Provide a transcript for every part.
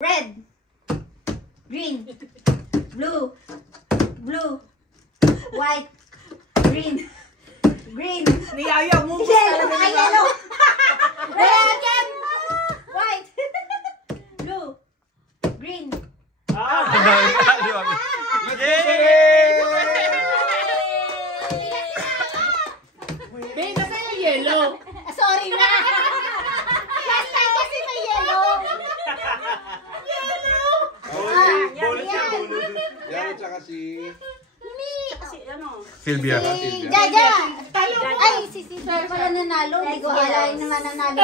Red, green, blue, blue, white, green, green. Niyayaw mo. Yellow, yellow. Red again. White, blue, green. Babe, nasa yung yellow. Sorry na. Last time kasi may yellow. Bonus yan, bonus. Yan, tsaka si... Silvia. Si Jaja. Ay, si Sir pala nanalo. Hindi ko alain na nga nanalo.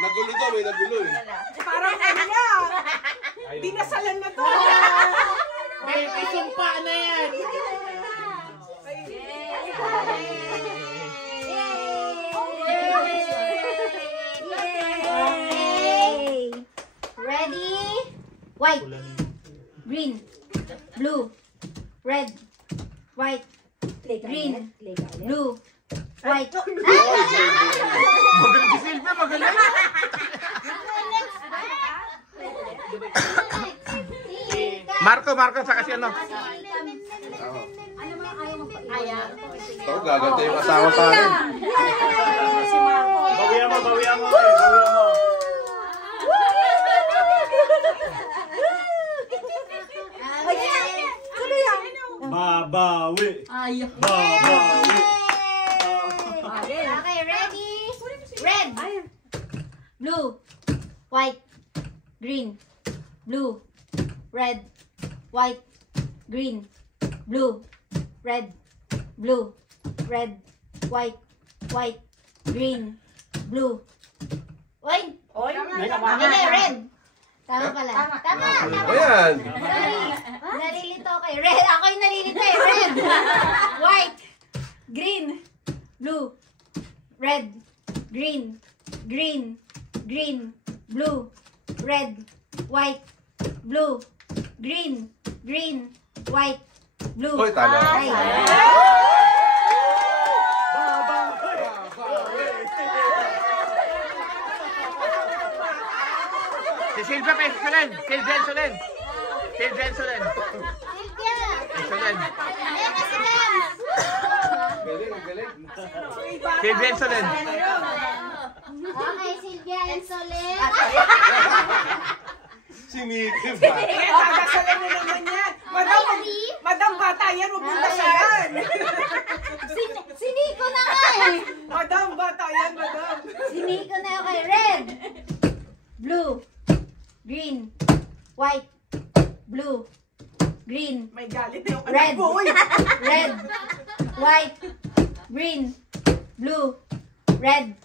Nagulo to, may nagulo eh. Parang ano na. Dinasalan na to. Babe, isumpa na yan. Yay! Ready? White, green, blue, red, white, green, blue, white. Magaling si Silvia, magaling. Marco, saka si ano? Ito, gaganda yung asawa sa akin. Bawian mo, bawian mo. Babawi. Babawi. Okay, ready? Red, blue, white, green, blue, red, white, green, blue, red, blue, red, white, white, green, blue. Oy! Oy, Hindi, red. Tama pala. Tama. Ayan. Sorry. Nalilito kay red. Ako yung nalilito eh. Red, white, green, blue, red, green, green, green, blue, red, white, blue, green, green, white, blue. Hoy, talo. Ay. Si Silvia pa Insulin. Silvia Insulin. Silvia Insulin. Silvia. Insulin. Ayan na si Gams. Galing, galing. Silvia Insulin. Okay, Silvia and Solen. Si Mickey ba? kaya dadasalan mo naman yan. Madam bata yan, huwag mong dasalan. Si Nico na nga eh. Madam bata yan, madam. Si Nico na yung kay red, blue, green, white, blue, green, May galit na yung red, anak mo. Uy. red, white, green, blue, red,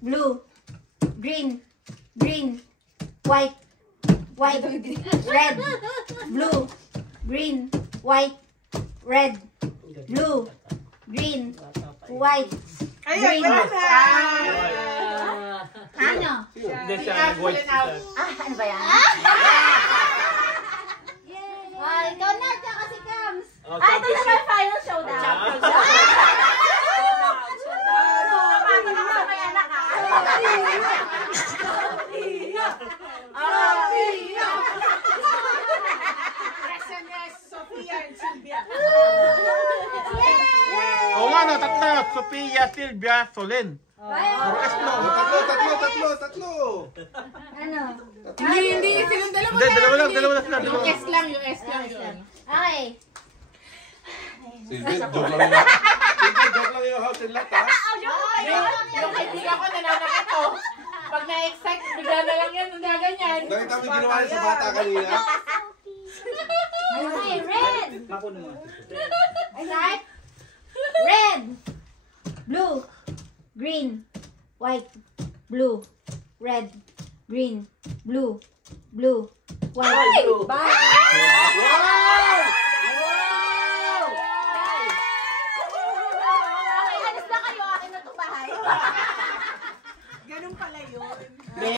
blue, green, green, white, white, red, blue, green, white, red, blue, green, white, Ayan, green. wala na. Ano? Hindi siya nag-white siya. Ano ba yan? Ikaw na, tsaka si Kams. Ito na yung final showdown. Paano na sa may anak ha? SNS, Sofia and Silvia. Oo nga no, tatlo. Sofia, Silvia, Solen. Tatlo. Ano? Hindi, silang dalawa Hindi, dalawa lang sila. Yung S lang yun. Okay. Silvia, joke lang yun. Silvia, joke lang yung house and lot, ha? Yung kaibigan ko nananakit ko. Pag na-excite, bigla na lang yan, gaganyan. Nakita mo yung ginawa niya sa bata kanina? Okay, red. Ako naman. Start. Red. Blue. Green. White. Blue. Red. Green. Blue. Blue. White. Bye.